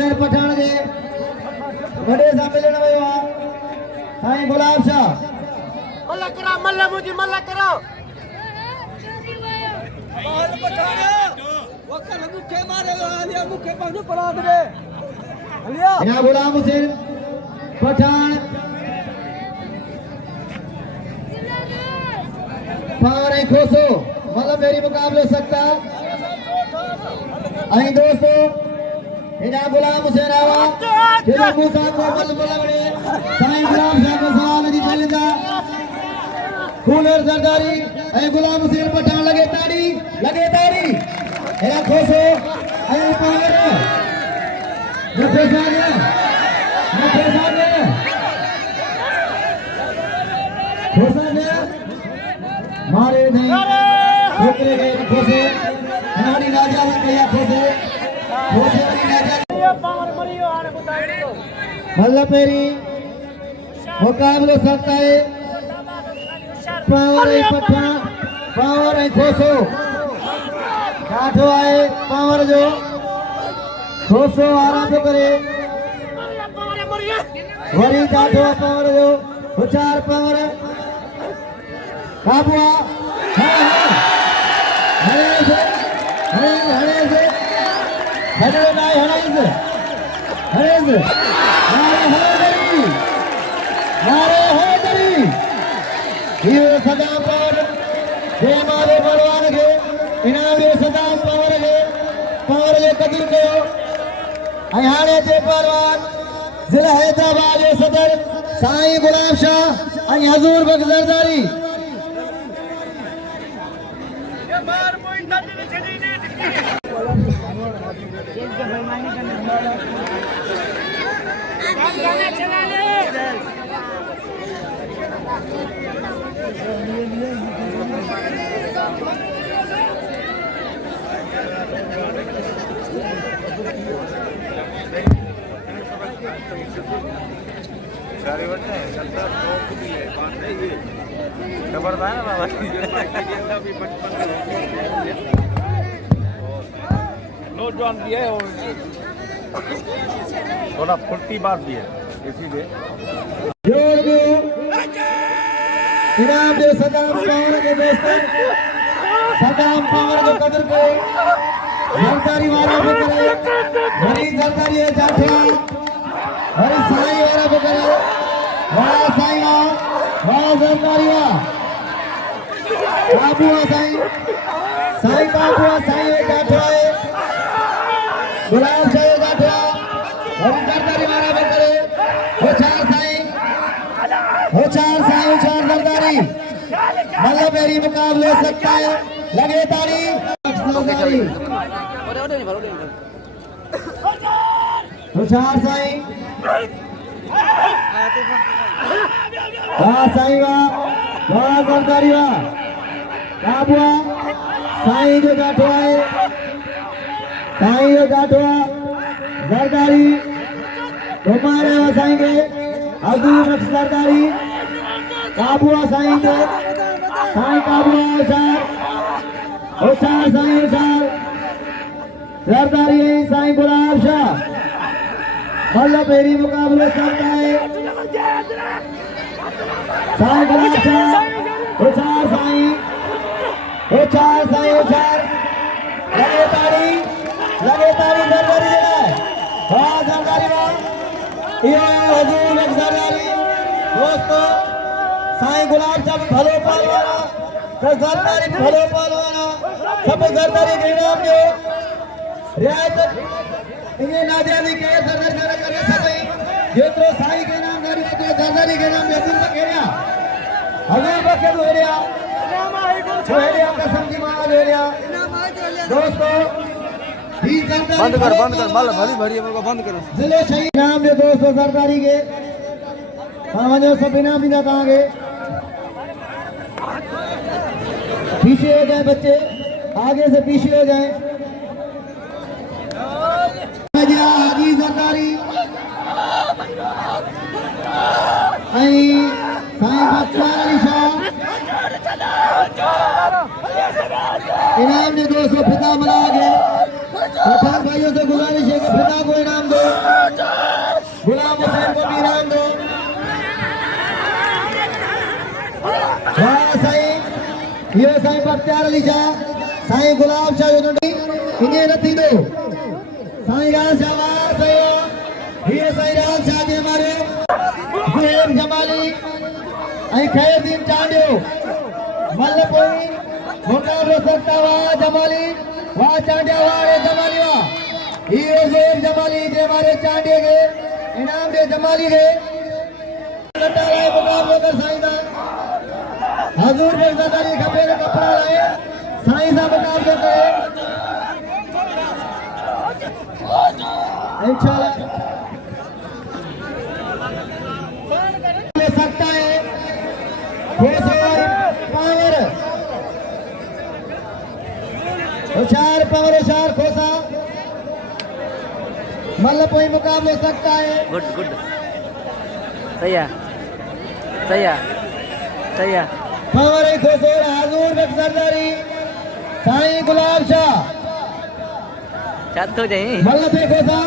हुसैन पठान के बड़े सम्मेलन में साईं गुलाब शाह मल्ला करा मल्ला मुझे मल्ला करो माल पठान वकल मुखे मारे आलिया मुखे पहलू पड़ा दे आलिया जनाब गुलाम हुसैन पठान पावर है खोसो मतलब मेरी मुकाबले सकता અહીં दोस्तों इना गुलाम हुसैन आवा जेड़ा मूसा को बल बलवड़े साईं गुलाम शाह को सवाल दी चलदा कूलर सरदारी ए गुलाम हुसैन पठान लगे ताड़ी एरा खोसो ए पावर नफे सागे खोसा ने मारे नहीं ठोकरे गए खोसे हमारी राजा बन गया खोसे वाली राजा मतलब मेरी मुकाबले सकता है पावर है पठान पावर है खोसो काठो आए पावर जो खोसो आराम करे वरी काठो पावर जो उचार पावर काबुआ सदाम पावर मारे बलवान के इनाम सदाम पावर के कदर कयो हाणे जे पहलवान जिला हैदराबाद जे सदर साईं गुलाम शाह हजूर बख्श जरदारी नौजवान भी है और थोड़ा फुर्ती बात भी है इसीलिए इनाम दे सदाम पावर के दोस्तों सदाम पावर के कदर को जरदारी वाला पे करे बड़ी जरदारी है जाठिया बड़ी साई वाला पे करे वाह साई वाह जरदारी वाह काबुआ साई काबुआ साई जाठिया है गुलाब शाह जाठिया बड़ी जरदारी वाला पे करे होचार साई जरदारी मतलब मेरी मुकाबले सकता है लगे ताड़ी होचार साई वाह साई वाह जरदारी वाह काबुआ साई जो गाठवा है साई जो गाठवा जरदारी घुमाने वा साई के हजूर बख्श जरदारी काबुआ साईं के साईं काबुआ होशार साईं होशार जरदारी है साईं गुलाब शाह मतलब मेरी मुकाबले करता है साईं गुलाब शाह होशार साईं होशार लगे ताड़ी जरदारी वाह जरदारी वाह ये हजूर बख्श जरदारी दोस्तों साईं गुलाब शाह भलो पालवाना जरदारी भलो पालवाना सब जरदारी के इनाम जो रियायत इन्हें नादियानी के सरदार कर सके जेतरो साईं के नाम दारी तो जरदारी के नाम हजूर बखेरिया छोड़िया कसम की मां लेरिया दोस्तों बंद कर माल भली भरी मेरे को बंद करो जिले शहीद नाम जो दोस्तों सरदारी के सामान्य सब इनाम भी ना कहांगे पीछे हो जाए बच्चे आगे से पीछे हो जाए हाजी जरदारी इनाम ने 200 फिदा मिला के पठान भाइयों से गुजारिश है कि फिदा को इनाम दो। ये साईं बख्तियार अली शाह साईं गुलाब शाह जो नंढी इन्हें न थींदो साईं राज शाह सयो ये साईं राज शाह जे हमारे ज़ुहैब जमाली ऐं खैरुद्दीन चांडियो मल्लपोई मुकाबलो सकता वाह जमाली वाह चांडिया वाह जमाली वाह ये ज़ुहैब जमाली जे हमारे चांडिया के इनाम दे जमाली के लटा लाए मुकाबलो कर साईं दा हजूर में ज़दारी खपे ने कपड़ा लाए साईं सा मुकाबलो करे इंशाल्लाह ले सकता है पावर होशियार पावर होशियार खोसा मतलब कोई मुकाबला हो सकता है गुड गुड सही है सही है सही है पावर है खोसोर हजूर में सरदारी साईं गुलाब शाह चात हो जाए मतलब है खोसा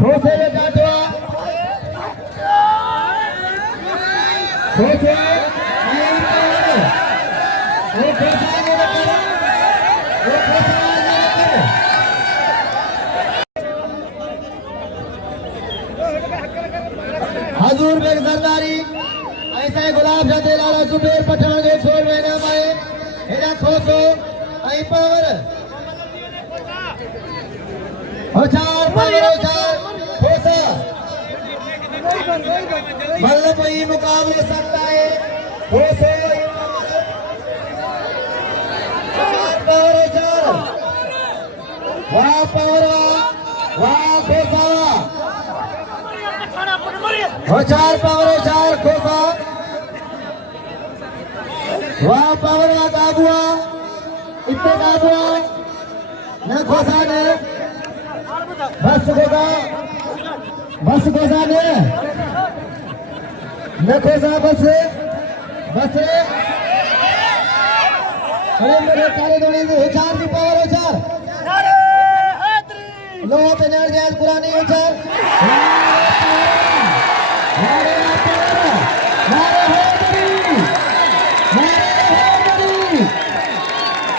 खोसे में काटवा खोसे वो खोसा आगे रखे वो खोसा आगे रखे हजूर में सरदारी ऐसा ही गुलाब शाह लाला जुबेर पठान के छोड़ में नाम आए हेरा खोसो आई पावर होशियार पावर होशियार खोसा मतलब ये मुकाबले सकता है खोसे पावर होशियार वाह पावर वाह खोसा होशियार पावर होशियार खोसा वाह पावर का काबुआ इतने काबुआ न खोसा ने बस खोसा ने न खोसा बस अरे मेरे काले दोने से होशियार की पावर होशियार लोहा पे नड़ जाए पुरानी होशियार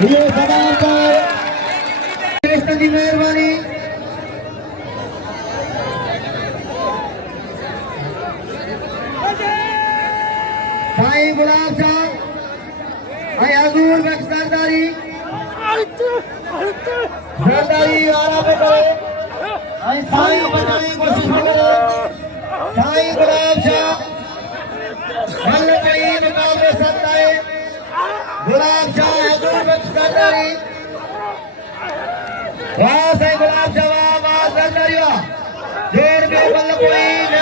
ये सदाम पर कृष्ण की मेहरबानी साईं गुलाब शाह हजूर में सरदारी आराम में करे साईं बचाने की कोशिश करे साईं गुलाब शाह मुकाबले सकता है गुलाब शाह हजूर में सरदारी वाह साईं गुलाब शाह वाह वाह सरदारी वाह जोर में बल्ले कोई न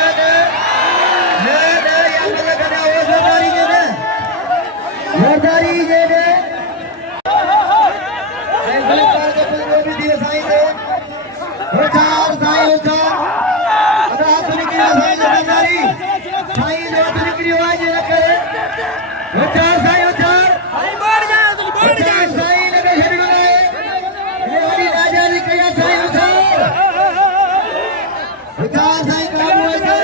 या बल्ले कदा वो सरदारी जे ने ऐ बल्ले कार के पूरे भी दिए साईं दे होशियार साईं होशियार अदा अपनी की साईं सरदारी साईं जो अपनी की आवाज न करे होशियार साईं होशियार साईं ने बेशर बनाए ये वाली राजा ने कहा साईं होशियार साईं काबू है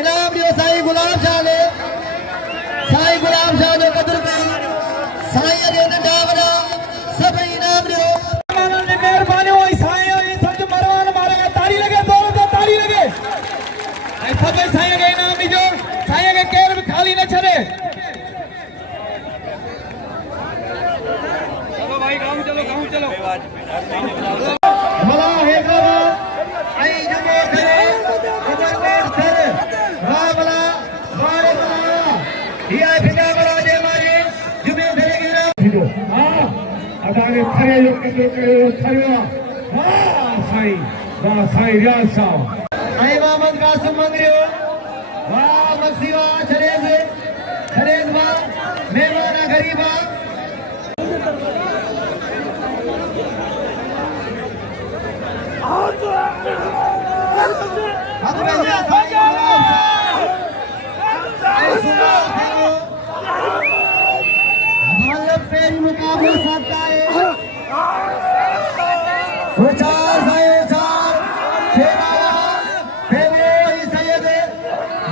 इनाम दियो साईं गुलाब शाह ने साईं गुलाब शाह जो कदर कई साईं अगे नंढा वॾा सभई इनाम दियो मेहरबानी हुई साईं समझ मरवान मारेगा ताली लगे दोनों तो ताली लगे ऐ सब साईं के इनाम दीजो साईं के केर भी खाली न छड़े चलो भाई गांव चलो भला हैदराबाद आई जमोर करे उमरकोट करे वाह भला मारे भला ये फिदा भला जे मारे जुमे करेगी ना हां अदागे खरे लोग के थरिया वाह साईं रियाज साहब आई मोहम्मद कासिम मंगरियो वाह मसीवा खरेज वाह मेहमान गरीबा मुकाबला सकता है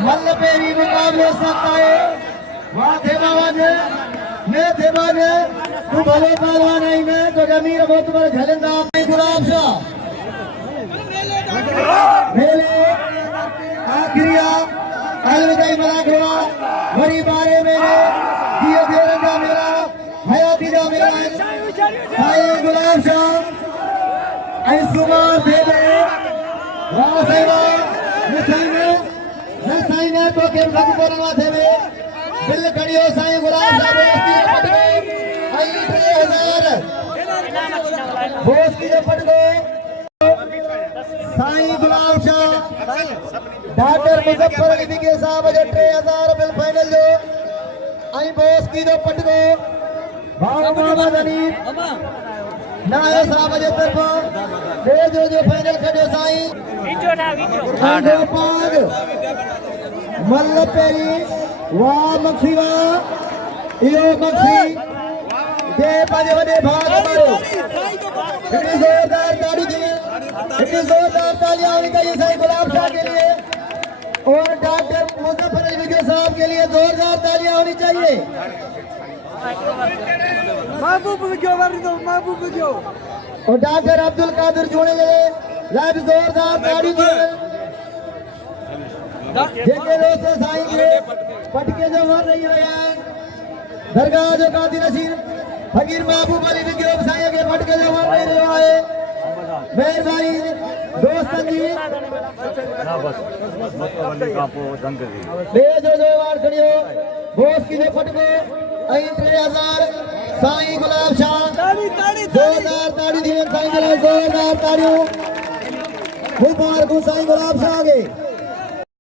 मल्ल पे भी मुकाबले सकता है वहाँ थे बाबा ने मैं थे बाबा तू भले पहलवान नहीं मैं तो जमीर बहुत बड़ा झलंदा गुलाब शाह मेले आखिरिया अलविदाई मलाखवा बड़ी बारे मेरे दिए देरंगा मेरा हयाती जा मेरा साईं गुलाब शाह ऐसुमार देवे वाह सेवा न साईं ने तो के लग करवा देवे बिल कड़ियो साईं गुलाब शाह बेस्ती पट गए 3000 बोस की जो पट गए साईं गुलाब शाह डॉक्टर मुजफ्फर अली के साहब जो 3000 बिल फाइनल जो आई बोस की जो पट गए भाव मोहम्मद अली नायो साहब जे तरफ दे जो फाइनल खड़ो साईं आंडो पाग मल्ल पेरी वाह मक्सीवा इयो मक्सी दे पाजे वडे भाग मारो इतनी जोरदार ताली दी इतनी जोरदार तालियां होनी चाहिए साईं गुलाब शाह के लिए और डॉक्टर मुजफ्फर अली के साहब के लिए जोरदार तालियां होनी चाहिए महबूब जो और डॉक्टर अब्दुल कादिर जोड़े गए लाभ जोरदार ताड़ी दी जेके दोस्त साईं के पटके जो मर रही है दरगाह जो कादी नसीर फकीर महबूब अली विग्रह साईं के पटके जो मर रही है मेहरबानी दोस्तन जी बे जो वार खड़ियो बोस की जो पटको आई 3000 साईं गुलाब शाह जोरदार ताड़ी दी साईं गुलाब जोरदार ताड़ियों मुबारक साईं गुलाब शाह के